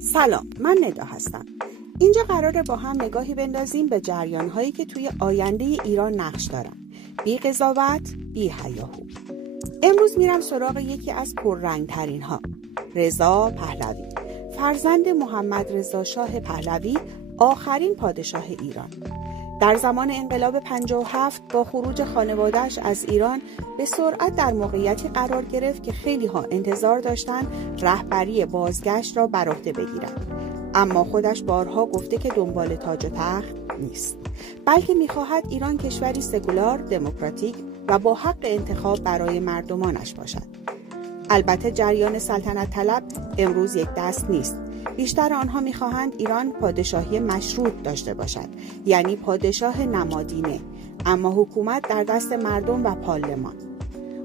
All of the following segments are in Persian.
سلام، من ندا هستم. اینجا قراره با هم نگاهی بندازیم به جریان‌هایی که توی آینده ایران نقش دارن. بی قضاوت، بی هیاهو. امروز میرم سراغ یکی از پررنگ‌ترین ها، رضا پهلوی، فرزند محمد رضا شاه پهلوی، آخرین پادشاه ایران. در زمان انقلاب 57 با خروج خانواده‌اش از ایران به سرعت در موقعیتی قرار گرفت که خیلی ها انتظار داشتن رهبری بازگشت را بر عهده بگیرد. اما خودش بارها گفته که دنبال تاج و تخت نیست، بلکه می‌خواهد ایران کشوری سکولار، دموکراتیک و با حق انتخاب برای مردمانش باشد. البته جریان سلطنت طلب امروز یک دست نیست. بیشتر آنها می‌خواهند ایران پادشاهی مشروط داشته باشد، یعنی پادشاه نمادینه، اما حکومت در دست مردم و پارلمان.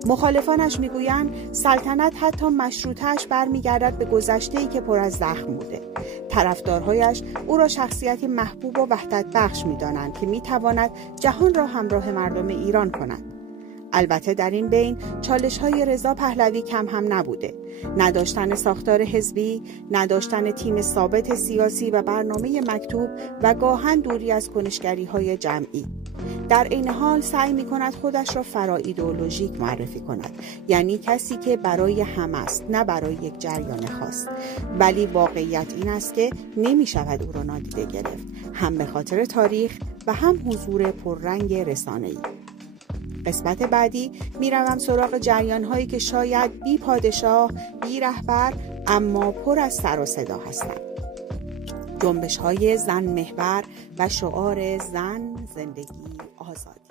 مخالفانش میگویند سلطنت حتی مشروطه‌اش برمیگردد به گذشته‌ای که پر از زخم بوده. طرفدارهایش او را شخصیتی محبوب و وحدت بخش می‌دانند که می‌تواند جهان را همراه مردم ایران کند. البته در این بین چالش‌های رضا پهلوی کم هم نبوده. نداشتن ساختار حزبی، نداشتن تیم ثابت سیاسی و برنامه مکتوب و گاهن دوری از کنشگری‌های جمعی. در این حال سعی می‌کند خودش را فرا ایدئولوژیک معرفی کند، یعنی کسی که برای همه است، نه برای یک جریان خاص. ولی واقعیت این است که نمی‌شود او را نادیده گرفت، هم به خاطر تاریخ و هم حضور پررنگ رسانه‌ای. قسمت بعدی میروم سراغ جریان‌هایی که شاید بی پادشاه، بی رهبر، اما پر از سر و صدا هستند. جنبش‌های زن محور و شعار زن، زندگی، آزادی.